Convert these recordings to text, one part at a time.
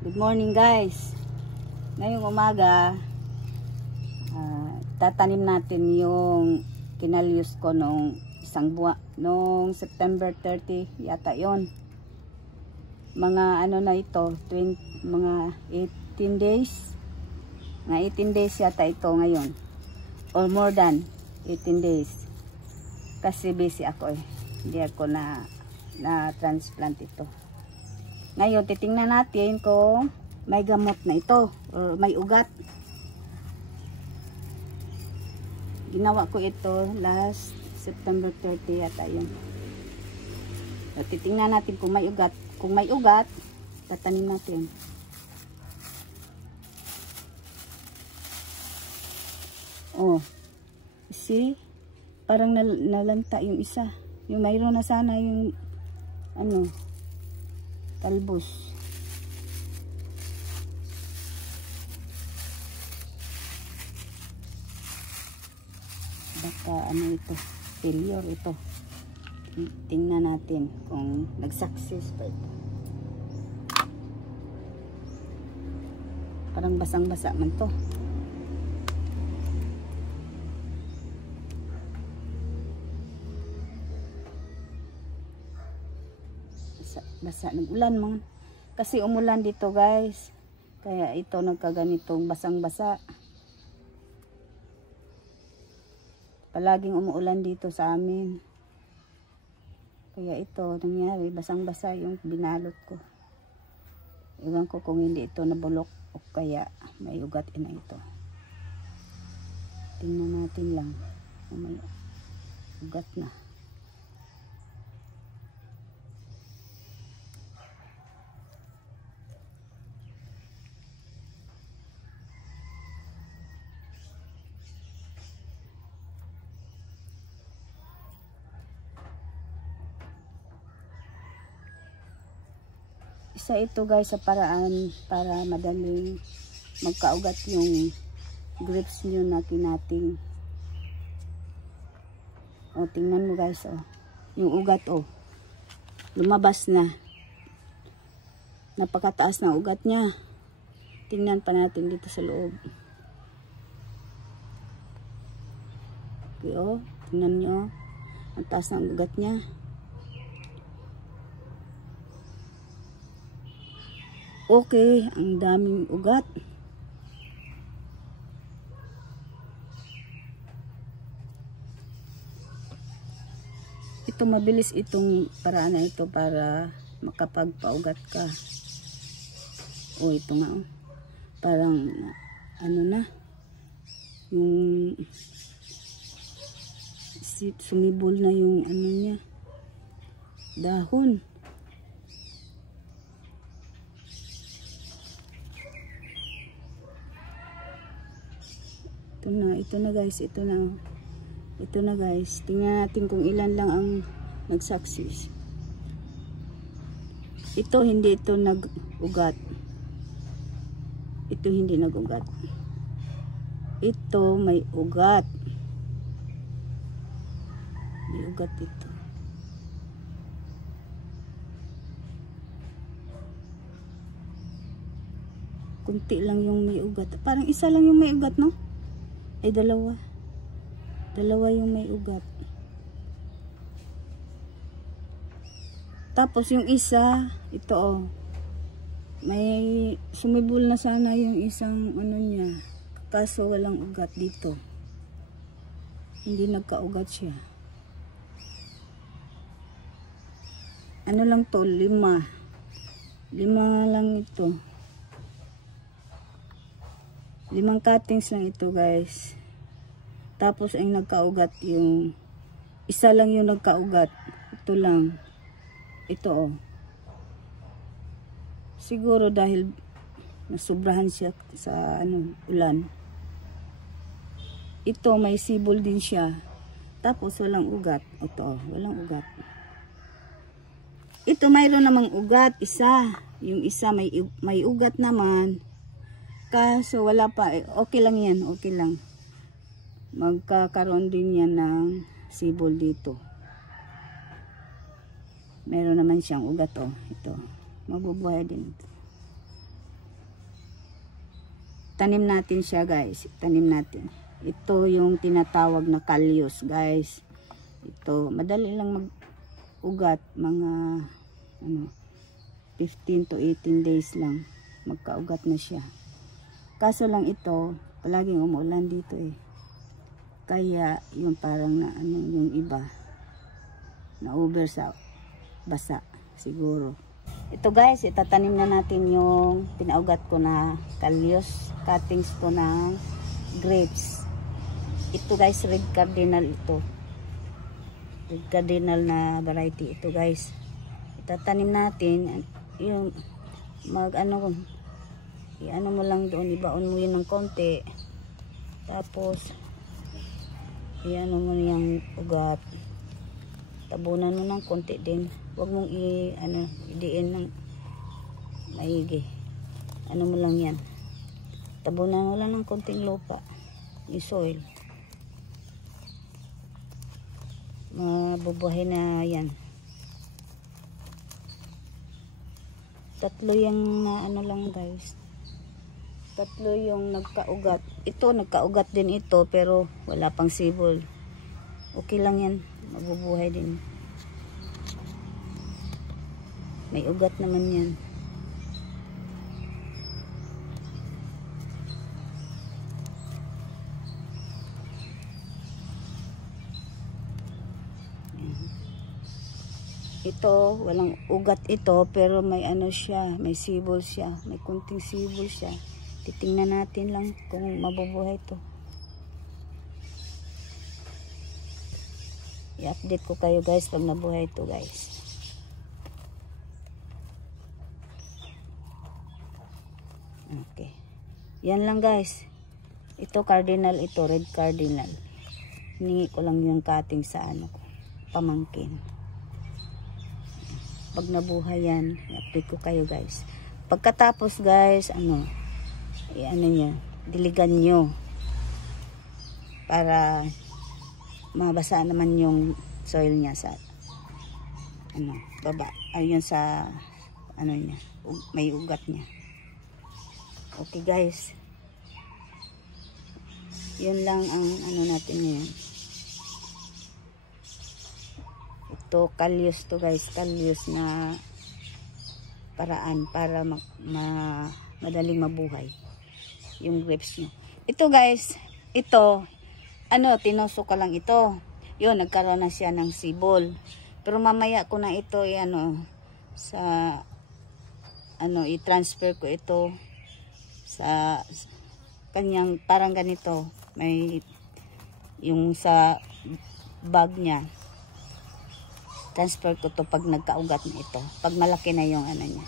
Good morning guys. Ngayong umaga tatanim natin yung kinalyos ko nung isang buwan, nung September 30 yata yon. Mga ano na ito, mga 18 days. Mga 18 days yata ito ngayon. Or more than 18 days. Kasi busy ako eh. Hindi ako na transplant ito. Ngayon, titingnan natin kung may gamot na ito or may ugat. Ginawa ko ito last September 30 yata yun. So, titingnan natin kung may ugat. Kung may ugat, tatanim natin. Oh, see? Parang nalanta yung isa. Yung mayroon na sana yung ano, talbos. Baka ano ito, failure ito. Tingnan natin kung nag-success pa ito. Parang basang-basa man to. Basa, nag-ulan man. Kasi umulan dito guys. Kaya ito nagkaganitong basang-basa. Palaging umuulan dito sa amin. Kaya ito nangyari, basang-basa yung binalot ko. Iwan ko kung hindi ito nabulok o kaya may ugat na ito. Tingnan natin lang kung may ugat na. Isa ito guys sa paraan para madaling magkaugat yung grapes nyo na tinating. O, tingnan mo guys, o. Yung ugat, o. Lumabas na. Napakataas na ugat niya. Tingnan pa natin dito sa loob. Okay, o. Tingnan nyo. Ang taas ng ugat niya. Okay, ang daming ugat. Ito mabilis itong paraan na ito para makapagpaugat ka. O ito nga, oh. Parang ano na, yung sumibol na yung ano niya, dahon. Ito na guys, ito na guys. Tingnan natin kung ilan lang ang nag-success. Ito hindi ito nag-ugat. Ito hindi nag-ugat. Ito may ugat. May ugat ito. Kunti lang yung may ugat. Parang isa lang yung may ugat, no? Ay, dalawa. Dalawa yung may ugat. Tapos yung isa, ito oh. May sumibol na sana yung isang ano niya. Kaso walang ugat dito. Hindi nagkaugat siya. Ano lang to? 5. 5 lang ito. 5 cuttings lang ito guys. Tapos ang nagkaugat yung isa lang yung nagkaugat. Ito lang. Ito oh. Siguro dahil nasubrahan siya sa ano, ulan. Ito may sibol din siya. Tapos walang ugat. Ito oh, walang ugat. Ito mayroon namang ugat. Isa. Yung isa may ugat naman. Kaso wala pa, okay lang yan, okay lang. Magkakaroon din yan ng sibol dito. Meron naman siyang ugat, oh. Ito, mabubuhay din ito. itanim natin siya guys. Itanim natin. Ito yung tinatawag na Callius guys. Ito, madali lang mag-ugat. Mga 15 to 18 days lang. Magkaugat na siya. Kaso lang ito, palaging umuulan dito eh. Kaya yung parang na yung iba na over sa basa siguro. Ito guys, itatanim na natin yung pinaugat ko na Callius, cuttings ko ng grapes. Ito guys, red cardinal ito. Red cardinal na variety ito guys. Itatanim natin yung i-ano mo lang doon, ibaon mo yun ng konti. Tapos i-ano mo yung ugat. Tabunan mo ng konti din. Huwag mong idiin ng maigi. Ano mo lang yan. Tabunan mo lang ng konting lupa. Yung soil. Mabubuhay na yan. Tatlo yung lang guys. Tatlo yung nagkaugat. Ito, nagkaugat din ito pero wala pang sibol. Okay lang yan. Mabubuhay din. May ugat naman yan. Ito, walang ugat ito pero may siya, may sibol siya. May kunting sibol siya. Titingnan natin lang kung mabubuhay ito. I-update ko kayo guys pag nabuhay ito guys. Okay. Yan lang guys. Ito cardinal, ito red cardinal. Hiningi ko lang yung cutting sa pamangkin. Pag nabuhay yan, i-update ko kayo guys. Pagkatapos guys, niya, diligan nyo. Para mabasa naman yung soil niya sa baba. Ayun sa niya, may ugat niya. Okay guys. Yun lang ang natin ngayon. Ito Callius to guys, Callius na paraan para madaling mabuhay yung grapes niya. Ito guys, ito tinoso ko lang ito. Yun, nagkaroon na siya ng sibol. Pero mamaya ko na ito i-transfer ko ito sa kanyang parang ganito. May yung sa bag niya. Transfer ko to pag nagkaugat na ito. Pag malaki na yung niya.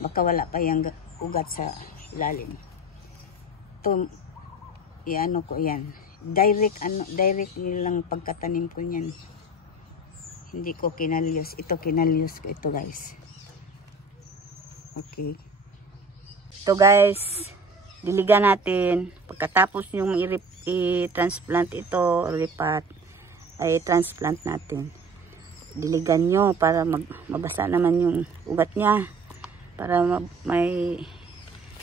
Baka wala pa yung ugat sa ilalim. Ito, ko yan. Direct lang pagkatanim ko niyan. Hindi ko kinalyos. Ito kinalyos ko ito guys. Okay. Ito guys, diligan natin. Pagkatapos yung i-transplant ito, ripat, ay transplant natin. Diligan nyo para mabasa naman yung ugat niya. Para may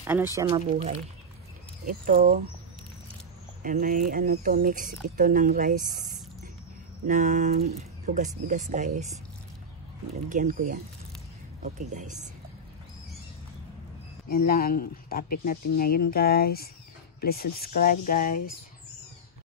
siya mabuhay. Ito may mix ito ng rice ng hugas-bigas guys. Lagyan ko yan. Okay guys. Yan lang ang topic natin ngayon guys. Please subscribe guys.